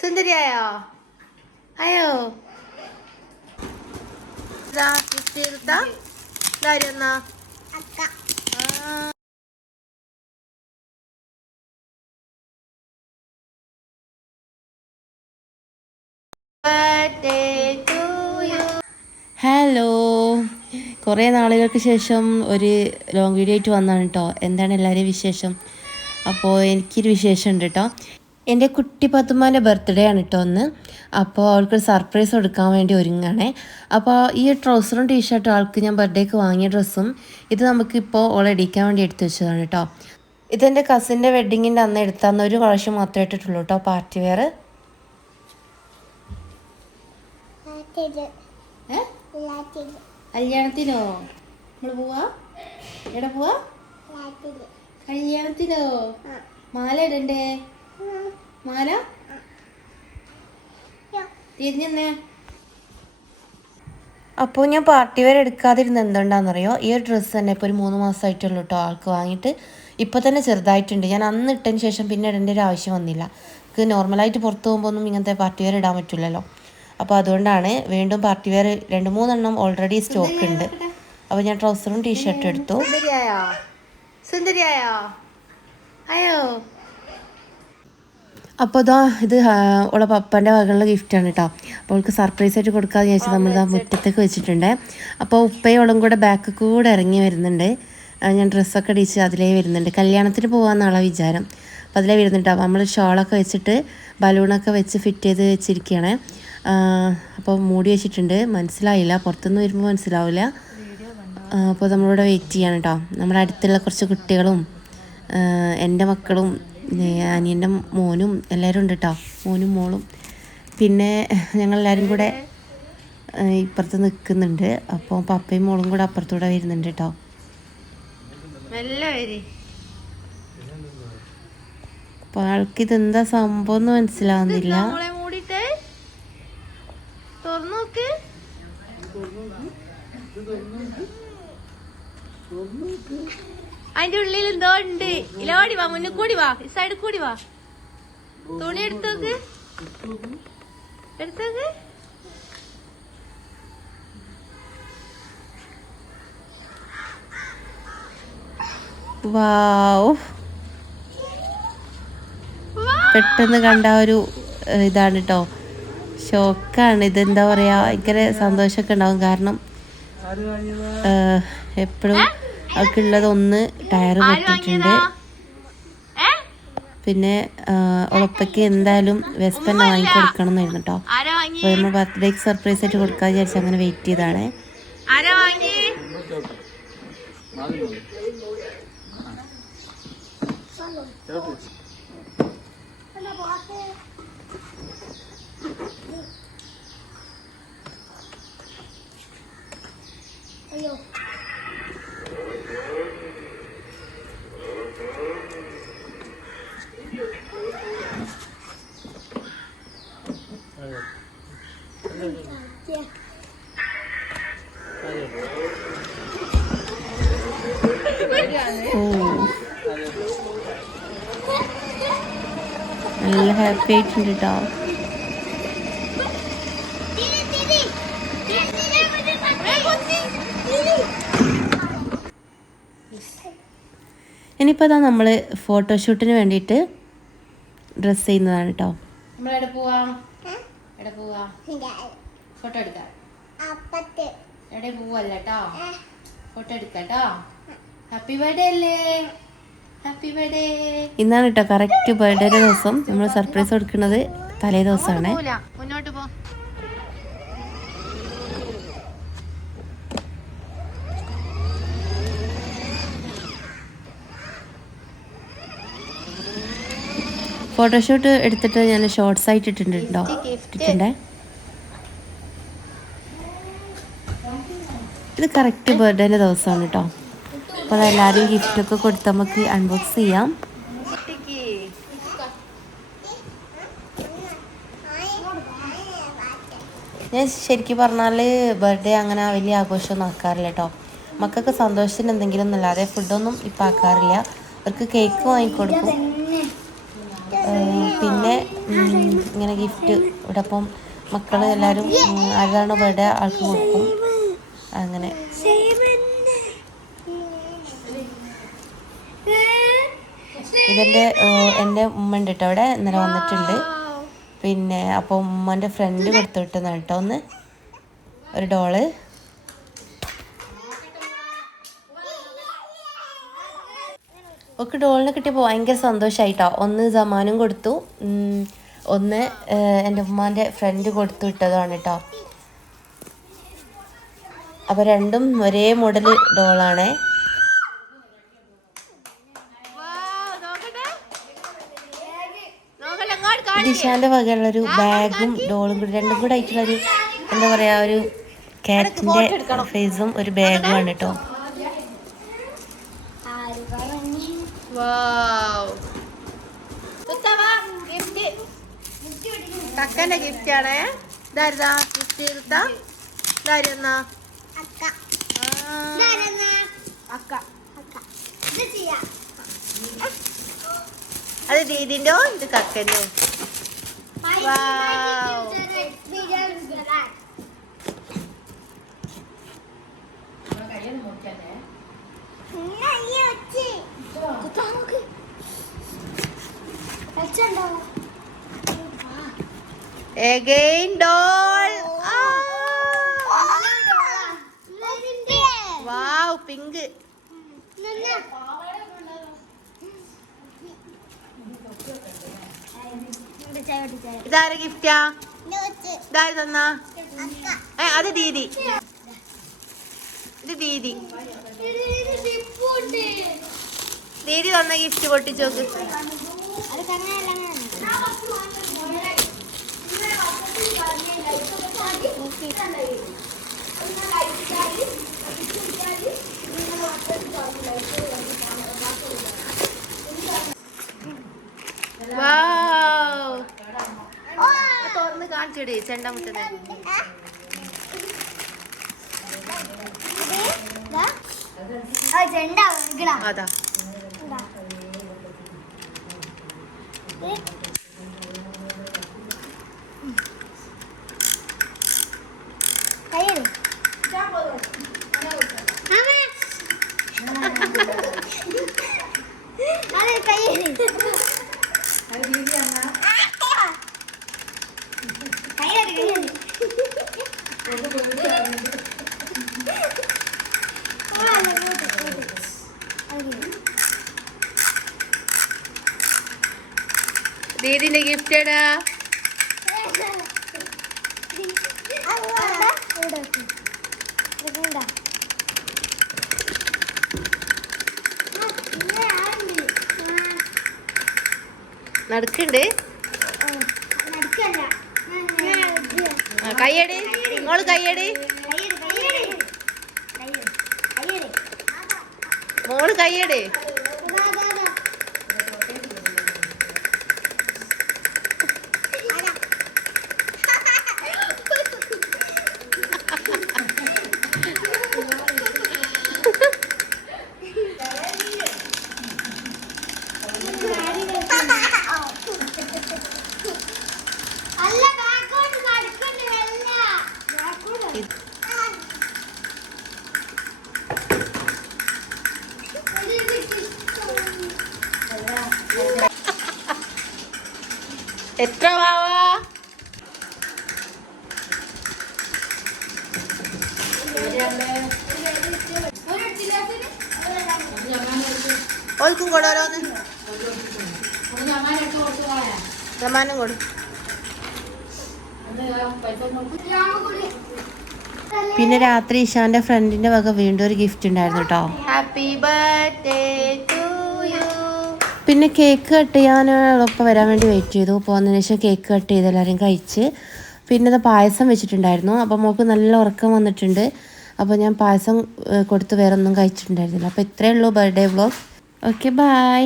സുന്ദരിയായോ? അയ്യോ ഇതാ ഗിഫ്റ്റ് ചെയ്തിട്ടാ ഇതാരും എന്നാ ഹലോ, കുറേ നാളുകൾക്ക് ശേഷം ഒരു ലോങ് വീഡിയോ ആയിട്ട് വന്നതാണ് കേട്ടോ. എന്താണ് എല്ലാവരെയും വിശേഷം? അപ്പോൾ എനിക്കൊരു വിശേഷം ഉണ്ട് കേട്ടോ. എൻ്റെ കുട്ടി പത്തുമ്മാൻ്റെ ബർത്ത്ഡേ ആണ് കേട്ടോ ഒന്ന്. അപ്പോൾ അവൾക്കൊരു സർപ്രൈസ് കൊടുക്കാൻ വേണ്ടി ഒരുങ്ങാണേ. അപ്പോൾ ഈ ട്രൗസറും ടീഷർട്ടും ആൾക്ക് ഞാൻ ബർത്ത്ഡേക്ക് വാങ്ങിയ ഡ്രസ്സും ഇത് നമുക്കിപ്പോൾ ഓളെ ഇടിക്കാൻ വേണ്ടി എടുത്തു വെച്ചതാണ് കേട്ടോ. ഇതെൻ്റെ കസിൻ്റെ വെഡ്ഡിങ്ങിൻ്റെ അന്ന് എടുത്താന്ന് ഒരു പ്രാവശ്യം മാത്രമേ ഇട്ടിട്ടുള്ളൂ കേട്ടോ, പാർട്ടി വെയർ. കല്യാണത്തിനോ നമ്മൾ പോവാ? എവിടെ പോവാ? കല്യാണത്തിനോ? മാല ഇടണ്ടേ? മാല തിരിഞ്ഞെന്നേ. അപ്പോൾ ഞാൻ പാർട്ടി വെയർ എടുക്കാതിരുന്ന് എന്തുകൊണ്ടാണെന്നറിയോ? ഈ ഒരു ഡ്രസ്സ് തന്നെ ഇപ്പോൾ ഒരു 3 മാസമായിട്ടുള്ളൂ കേട്ടോ ആൾക്ക് വാങ്ങിയിട്ട്. ഇപ്പോൾ തന്നെ ചെറുതായിട്ടുണ്ട്. ഞാൻ അന്ന് ഇട്ടതിന് ശേഷം പിന്നെ ഇടേണ്ട ഒരു ആവശ്യം വന്നില്ല. നമുക്ക് നോർമലായിട്ട് പുറത്ത് പോകുമ്പോൾ ഒന്നും ഇങ്ങനത്തെ പാർട്ടി വെയർ ഇടാൻ പറ്റില്ലല്ലോ. അപ്പോൾ അതുകൊണ്ടാണ് വീണ്ടും പാർട്ടി വെയർ 2-3 എണ്ണം ഓൾറെഡി സ്റ്റോക്ക് ഉണ്ട്. അപ്പോൾ ഞാൻ ട്രൗസറും ടീഷർട്ടും എടുത്തു. സുന്ദരിയായോ? അയ്യോ, അപ്പോൾ ഇതാ ഇത് ഓളെ പപ്പൻ്റെ വകയുള്ള ഗിഫ്റ്റാണ് കേട്ടോ. അപ്പോൾ അവൾക്ക് സർപ്രൈസ് ആയിട്ട് കൊടുക്കാമെന്ന് വിചാരിച്ചാൽ നമ്മളിതാ മുറ്റത്തേക്ക് വെച്ചിട്ടുണ്ട്. അപ്പോൾ ഉപ്പയും ഓളും കൂടെ ബാക്ക് കൂടെ ഇറങ്ങി വരുന്നുണ്ട്. ഞാൻ ഡ്രസ്സൊക്കെ ഇടിച്ച് അതിലേ വരുന്നുണ്ട്. കല്യാണത്തിന് പോകാമെന്നാണ് വിചാരം. അപ്പോൾ അതിലേ വരുന്നുണ്ടാവും. നമ്മൾ ഷോളൊക്കെ വെച്ചിട്ട് ബലൂണൊക്കെ വെച്ച് ഫിറ്റ് ചെയ്ത് വെച്ചിരിക്കുകയാണ്. അപ്പോൾ മൂടി വെച്ചിട്ടുണ്ട്. മനസ്സിലായില്ല, പുറത്തുനിന്ന് വരുമ്പോൾ മനസ്സിലാവില്ല. അപ്പോൾ നമ്മളിവിടെ വെയിറ്റ് ചെയ്യാണ് കേട്ടോ. നമ്മുടെ അടുത്തുള്ള കുറച്ച് കുട്ടികളും എൻ്റെ മക്കളും അനിയൻ്റെ മോനും എല്ലാവരും ഉണ്ട് കേട്ടോ, മോനും മോളും. പിന്നെ ഞങ്ങളെല്ലാവരും കൂടെ ഇപ്പുറത്ത് നിൽക്കുന്നുണ്ട്. അപ്പോൾ പപ്പയും മോളും കൂടെ അപ്പുറത്തൂടെ വരുന്നുണ്ട് കേട്ടോ. അപ്പോൾ ആൾക്ക് ഇതെന്താ സംഭവം എന്ന് മനസ്സിലാവുന്നില്ല. അതിന്റെ ഉള്ളിൽ എന്തോ ഉണ്ട്. ഇലോടി വാ, മുന്നിൽ കൂടി വാ, ഈ സൈഡിൽ കൂടി വാ. തുണി എടുത്തോക്ക്, എടുത്തോക്ക്. വാവ്, പെട്ടെന്ന് കണ്ട ഒരു ഇതാണ് കേട്ടോ, ഷോക്കാണ്. ഇതെന്താ പറയാ, ഭയങ്കര സന്തോഷമൊക്കെ ഉണ്ടാവും. കാരണം എപ്പോഴും അവൾക്കുള്ളത് ഒന്ന് ടയർ പൊട്ടിയിട്ടുണ്ട്. പിന്നെ ഉളപ്പയ്ക്ക് എന്തായാലും വെസ്പെന്നെ വാങ്ങിക്കൊടുക്കണം എന്നായിരുന്നു കേട്ടോ. അപ്പോൾ നമ്മൾ ബർത്ത്ഡേക്ക് സർപ്രൈസ് ആയിട്ട് കൊടുക്കാതെ വിചാരിച്ച് അങ്ങനെ വെയിറ്റ് ചെയ്താണ്. നല്ല ഹാപ്പി ആയിട്ടുണ്ട് കേട്ടോ. ഇനിയിപ്പോൾ അതാ നമ്മൾ ഫോട്ടോഷൂട്ടിന് വേണ്ടിയിട്ട് ഡ്രസ്സ് ചെയ്യുന്നതാണ് കേട്ടോ. നമ്മളെവിടെ പോവാ? എവിടെ പോവാ? ഫോട്ടോ എടുക്കാം. എവിടെ പോവല്ല കേട്ടോ, ഫോട്ടോ എടുക്കാം കേട്ടോ. ഹാപ്പി ബർത്ത്ഡേ അല്ലേ? Happy birthday. ഇന്നാണ് കേട്ടോ കറക്റ്റ് ബർത്ത്ഡേയുടെ ദിവസം. നമ്മൾ സർപ്രൈസ് കൊടുക്കുന്നത് തലേ ദിവസമാണ്. മുന്നോട്ട് പോ. ഫോട്ടോഷൂട്ട് എടുത്തിട്ട് ഞാൻ ഷോർട്സ് ആയിട്ട് ഇട്ടിട്ടുണ്ടോ, ഇട്ടിട്ടുണ്ടേ. ഇത് കറക്റ്റ് ബർത്ത്ഡേൻ്റെ ദിവസമാണ് കേട്ടോ. അപ്പോൾ അതെല്ലാവരും ഗിഫ്റ്റൊക്കെ കൊടുത്ത് നമുക്ക് അൺബോക്സ് ചെയ്യാം. ഞാൻ ശരിക്കും പറഞ്ഞാൽ ബർത്ത്ഡേ അങ്ങനെ വലിയ ആഘോഷമൊന്നും ആക്കാറില്ല കേട്ടോ. മക്കൾക്ക് സന്തോഷത്തിന് എന്തെങ്കിലും എന്നല്ലാതെ ഫുഡൊന്നും ഇപ്പം ആക്കാറില്ല. അവർക്ക് കേക്ക് വാങ്ങിക്കൊടുക്കും. പിന്നെ ഇങ്ങനെ ഗിഫ്റ്റ് ഇവിടെ അപ്പം മക്കൾ എല്ലാവരും ആരാണോ ബർത്ത്ഡേ ആൾക്ക് കൊടുക്കും അങ്ങനെ. എൻ്റെ ഉമ്മ ഉണ്ട് കേട്ടോ അവിടെ, ഇന്നലെ വന്നിട്ടുണ്ട്. പിന്നെ അപ്പോൾ ഉമ്മൻ്റെ ഫ്രണ്ട് കൊടുത്തു വിട്ടുന്ന കേട്ടോ ഒന്ന് ഒരു ഡോള്. ഒക്കെ ഡോളിനെ കിട്ടിയപ്പോൾ ഭയങ്കര സന്തോഷമായിട്ടോ. ഒന്ന് സമ്മാനം കൊടുത്തു, ഒന്ന് എൻ്റെ ഉമ്മാൻ്റെ ഫ്രണ്ട് കൊടുത്തു വിട്ടതാണ് കേട്ടോ. അപ്പോൾ രണ്ടും ഒരേ മോഡൽ ഡോളാണേ. ദിശാൻ്റെ വകയുള്ളൊരു ബാഗും ഡോളും കൂടി രണ്ടും കൂടെ ആയിട്ടുള്ളൊരു എന്താ പറയുക ഒരു കാറ്റിൻ്റെ ഫേസും ഒരു ബാഗുമാണ് കേട്ടോ. കക്കൻ്റെ ഗിഫ്റ്റ് ആണേ. ഇതായിരുന്നാ ഗിഫ്റ്റ് എടുത്താ? ഇതായിരുന്നാ അത് ദീദിൻ്റെ ഇത് കക്കൻ്റെ. Again doll. Wow, pink. ഇതാരെ ഗിഫ്റ്റാ? ഇതാര് തന്നാ? അത് ദീദി. ഇത് ദീദി. ദീദി തന്ന ഗിഫ്റ്റ് പൊട്ടിച്ചോക്ക്. തുറന്ന് കാണിച്ചിട് ചെണ്ട മുട്ടുന്ന. അതാ ദീദിന്റെ ഗിഫ്റ്റ് എടാ. നടക്കണ്ട് കയ്യടി മോള് കയ്യടി മോള് കയ്യടി. എത്ര വാവാ? ഓൽക്കും കൊടുത്തോന്ന് സമ്മാനം കൊടു. പിന്നെ രാത്രി ഇഷാന്റെ ഫ്രണ്ടിന്റെ വക വീണ്ടും ഒരു ഗിഫ്റ്റ് ഉണ്ടായിരുന്നു കേട്ടോ. Happy birthday to you. പിന്നെ കേക്ക് കട്ട് ചെയ്യാൻ എളുപ്പം വരാൻ വേണ്ടി വെയിറ്റ് ചെയ്തു. പോകുന്നതിന് ശേഷം കേക്ക് കട്ട് ചെയ്ത് എല്ലാവരും കഴിച്ച് പിന്നെ അത് പായസം വെച്ചിട്ടുണ്ടായിരുന്നു. അപ്പോൾ മോൾക്ക് നല്ല ഉറക്കം വന്നിട്ടുണ്ട്. അപ്പോൾ ഞാൻ പായസം കൊടുത്ത് വേറെ ഒന്നും കഴിച്ചിട്ടുണ്ടായിരുന്നില്ല. അപ്പോൾ ഇത്രയേ ഉള്ളൂ ബർത്ത്ഡേ വ്ളോഗ്. Okay bye.